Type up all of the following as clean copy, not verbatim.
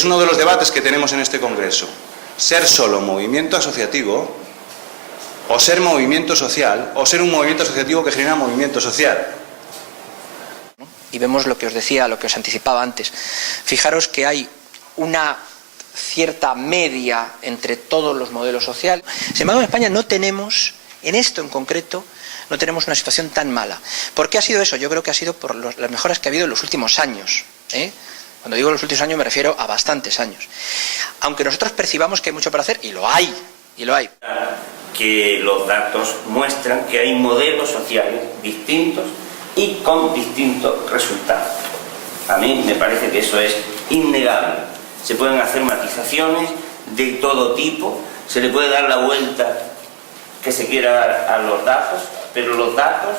es uno de los debates que tenemos en este Congreso. Ser solo movimiento asociativo, o ser movimiento social, o ser un movimiento asociativo que genera movimiento social. Y vemos lo que os decía, lo que os anticipaba antes. Fijaros que hay una cierta media entre todos los modelos sociales. Sin embargo, en España no tenemos, en esto en concreto, no tenemos una situación tan mala. ¿Por qué ha sido eso? Yo creo que ha sido por las mejoras que ha habido en los últimos años. Cuando digo los últimos años me refiero a bastantes años. Aunque nosotros percibamos que hay mucho para hacer, y lo hay, Que los datos muestran que hay modelos sociales distintos y con distintos resultados. A mí me parece que eso es innegable. Se pueden hacer matizaciones de todo tipo, se le puede dar la vuelta que se quiera dar a los datos, pero los datos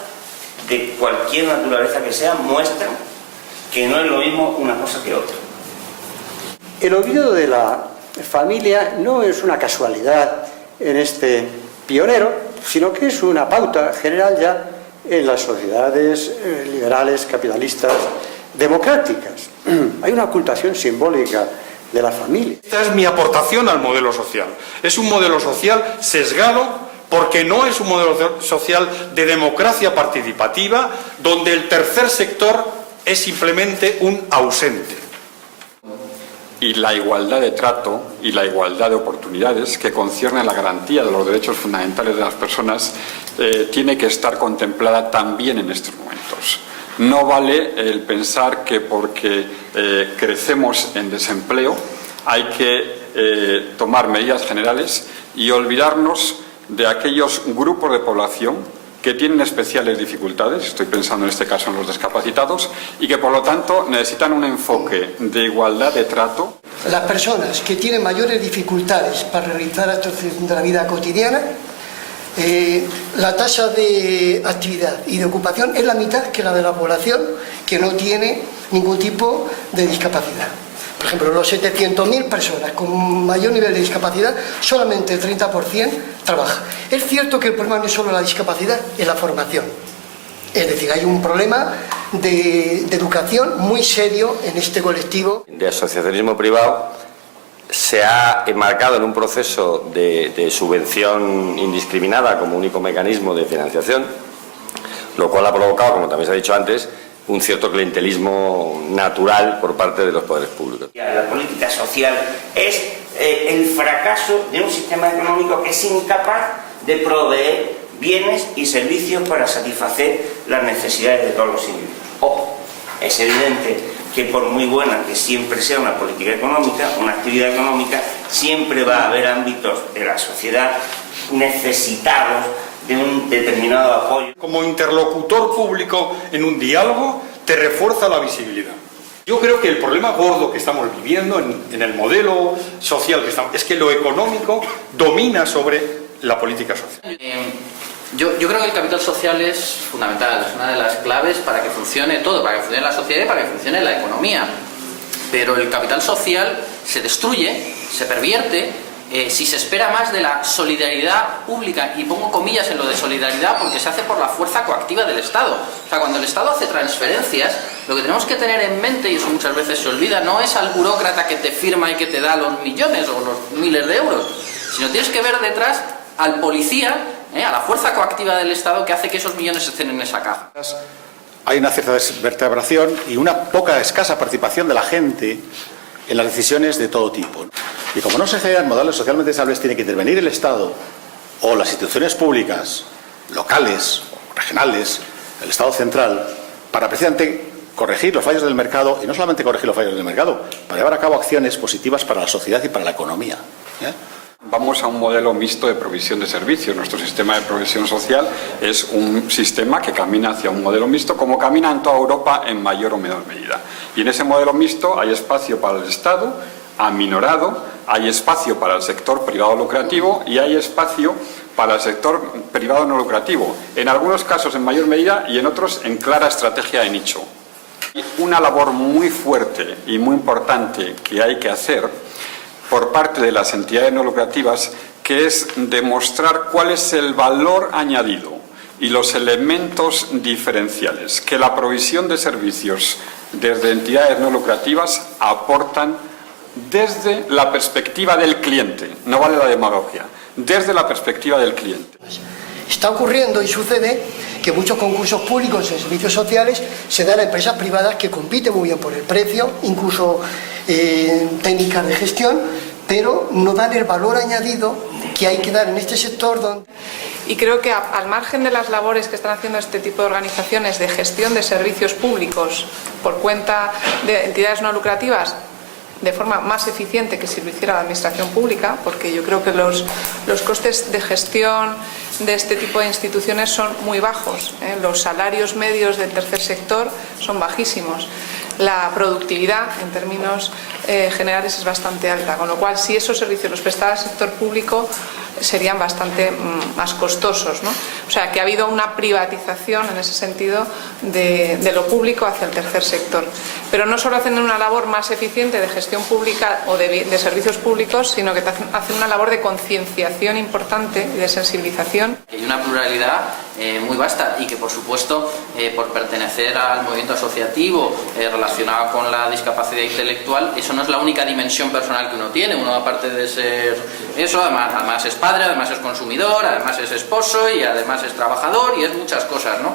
de cualquier naturaleza que sean muestran que no es lo mismo una cosa que otra. El olvido de la familia no es una casualidad en este pionero, sino que es una pauta general ya en las sociedades liberales, capitalistas, democráticas. Hay una ocultación simbólica de la familia. Esta es mi aportación al modelo social. Es un modelo social sesgado porque no es un modelo social de democracia participativa donde el tercer sector es simplemente un ausente. Y la igualdad de trato y la igualdad de oportunidades que concierne a la garantía de los derechos fundamentales de las personas tiene que estar contemplada también en estos momentos. No vale el pensar que porque crecemos en desempleo hay que tomar medidas generales y olvidarnos de aquellos grupos de población que tienen especiales dificultades, estoy pensando en este caso en los discapacitados, y que por lo tanto necesitan un enfoque de igualdad de trato. Las personas que tienen mayores dificultades para realizar actos de la vida cotidiana, la tasa de actividad y de ocupación es la mitad que la de la población que no tiene ningún tipo de discapacidad. Por ejemplo, los 700.000 personas con mayor nivel de discapacidad, solamente el 30% trabaja. Es cierto que el problema no es solo la discapacidad, es la formación. Es decir, hay un problema de educación muy serio en este colectivo. De asociacionismo privado se ha enmarcado en un proceso de subvención indiscriminada como único mecanismo de financiación, lo cual ha provocado, como también se ha dicho antes, un cierto clientelismo natural por parte de los poderes públicos. La política social es el fracaso de un sistema económico que es incapaz de proveer bienes y servicios para satisfacer las necesidades de todos los individuos. Ojo, es evidente que por muy buena que siempre sea una política económica, una actividad económica, siempre va a haber ámbitos de la sociedad necesitados de un determinado apoyo. Como interlocutor público en un diálogo te refuerza la visibilidad. Yo creo que el problema gordo que estamos viviendo en el modelo social que estamos, es que lo económico domina sobre la política social. Yo creo que el capital social es fundamental, es una de las claves para que funcione todo, para que funcione la sociedad y para que funcione la economía. Pero el capital social se destruye, se pervierte, si se espera más de la solidaridad pública, y pongo comillas en lo de solidaridad porque se hace por la fuerza coactiva del Estado. O sea, cuando el Estado hace transferencias, lo que tenemos que tener en mente, y eso muchas veces se olvida, no es al burócrata que te firma y que te da los millones o los miles de euros, sino tienes que ver detrás al policía, a la fuerza coactiva del Estado que hace que esos millones estén en esa caja. Hay una cierta desvertebración y una poca escasa participación de la gente en las decisiones de todo tipo. Y como no se generan modales socialmente estables, tiene que intervenir el Estado o las instituciones públicas, locales, regionales, el Estado central, para precisamente corregir los fallos del mercado, y no solamente corregir los fallos del mercado, para llevar a cabo acciones positivas para la sociedad y para la economía. Vamos a un modelo mixto de provisión de servicios. Nuestro sistema de provisión social es un sistema que camina hacia un modelo mixto, como camina en toda Europa en mayor o menor medida. Y en ese modelo mixto hay espacio para el Estado, aminorado, hay espacio para el sector privado lucrativo y hay espacio para el sector privado no lucrativo, en algunos casos en mayor medida y en otros en clara estrategia de nicho. Una labor muy fuerte y muy importante que hay que hacer por parte de las entidades no lucrativas, que es demostrar cuál es el valor añadido y los elementos diferenciales que la provisión de servicios desde entidades no lucrativas aportan desde la perspectiva del cliente, no vale la demagogia, desde la perspectiva del cliente. Está ocurriendo y sucede que muchos concursos públicos en servicios sociales se dan a empresas privadas que compiten muy bien por el precio, incluso técnicas de gestión, pero no dan el valor añadido que hay que dar en este sector. Y creo que al margen de las labores que están haciendo este tipo de organizaciones de gestión de servicios públicos por cuenta de entidades no lucrativas, de forma más eficiente que si lo hiciera la administración pública, porque yo creo que los costes de gestión de este tipo de instituciones son muy bajos, ¿eh? Los salarios medios del tercer sector son bajísimos. La productividad en términos generales es bastante alta, con lo cual si esos servicios los prestara el sector público serían bastante más costosos, ¿no? O sea, que ha habido una privatización en ese sentido de lo público hacia el tercer sector. Pero no solo hacen una labor más eficiente de gestión pública o de servicios públicos, sino que hacen una labor de concienciación importante y de sensibilización. Hay una pluralidad muy vasta y que, por supuesto, por pertenecer al movimiento asociativo relacionado con la discapacidad intelectual, eso no es la única dimensión personal que uno tiene. Uno, aparte de ser eso, además es padre, además es consumidor, además es esposo y además es trabajador y es muchas cosas, ¿no?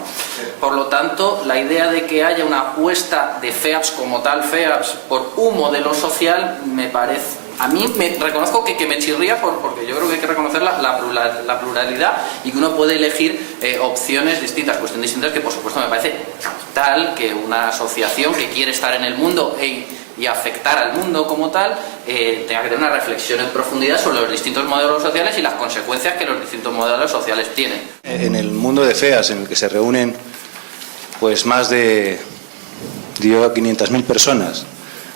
Por lo tanto, la idea de que haya una apuesta de FEAPS como tal, FEAPS, por un modelo social, me parece... A mí reconozco que me chirría porque yo creo que hay que reconocer la pluralidad y que uno puede elegir opciones distintas, cuestiones distintas, que por supuesto me parece capital que una asociación que quiere estar en el mundo y afectar al mundo como tal tenga que tener una reflexión en profundidad sobre los distintos modelos sociales y las consecuencias que los distintos modelos sociales tienen. En el mundo de FEAS, en el que se reúnen pues más de 500.000 personas,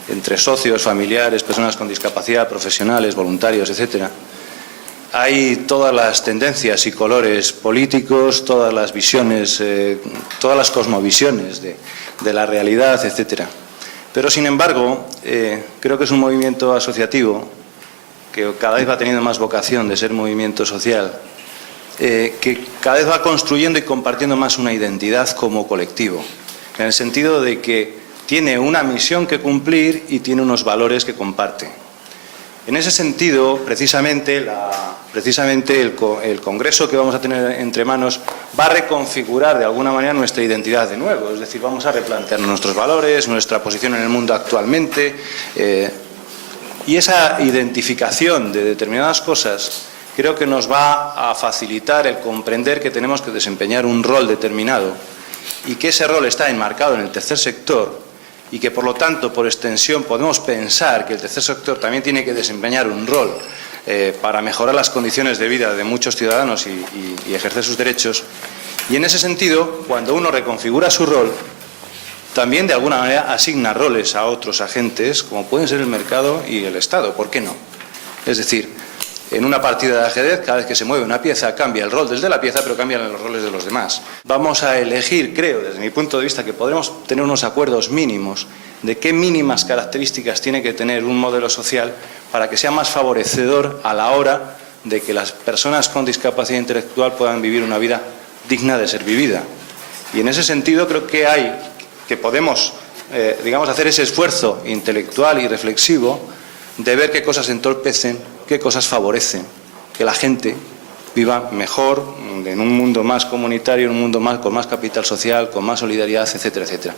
entre socios, familiares, personas con discapacidad, profesionales, voluntarios, etcétera, hay todas las tendencias y colores políticos, todas las visiones, todas las cosmovisiones de la realidad, etcétera. Pero, sin embargo, creo que es un movimiento asociativo que cada vez va teniendo más vocación de ser movimiento social, que cada vez va construyendo y compartiendo más una identidad como colectivo, en el sentido de que tiene una misión que cumplir y tiene unos valores que comparte. En ese sentido, precisamente el Congreso que vamos a tener entre manos va a reconfigurar de alguna manera nuestra identidad de nuevo. Es decir, vamos a replantear nuestros valores, nuestra posición en el mundo actualmente. Y esa identificación de determinadas cosas creo que nos va a facilitar el comprender que tenemos que desempeñar un rol determinado y que ese rol está enmarcado en el tercer sector, y que, por lo tanto, por extensión, podemos pensar que el tercer sector también tiene que desempeñar un rol para mejorar las condiciones de vida de muchos ciudadanos y ejercer sus derechos. Y en ese sentido, cuando uno reconfigura su rol, también de alguna manera asigna roles a otros agentes, como pueden ser el mercado y el Estado. ¿Por qué no? Es decir, en una partida de ajedrez, cada vez que se mueve una pieza, cambia el rol desde la pieza, pero cambian los roles de los demás. Vamos a elegir, creo, desde mi punto de vista, que podremos tener unos acuerdos mínimos de qué mínimas características tiene que tener un modelo social para que sea más favorecedor a la hora de que las personas con discapacidad intelectual puedan vivir una vida digna de ser vivida. Y en ese sentido creo que podemos, hacer ese esfuerzo intelectual y reflexivo de ver qué cosas entorpecen, qué cosas favorecen que la gente viva mejor, en un mundo más comunitario, en un mundo con más capital social, con más solidaridad, etcétera, etcétera.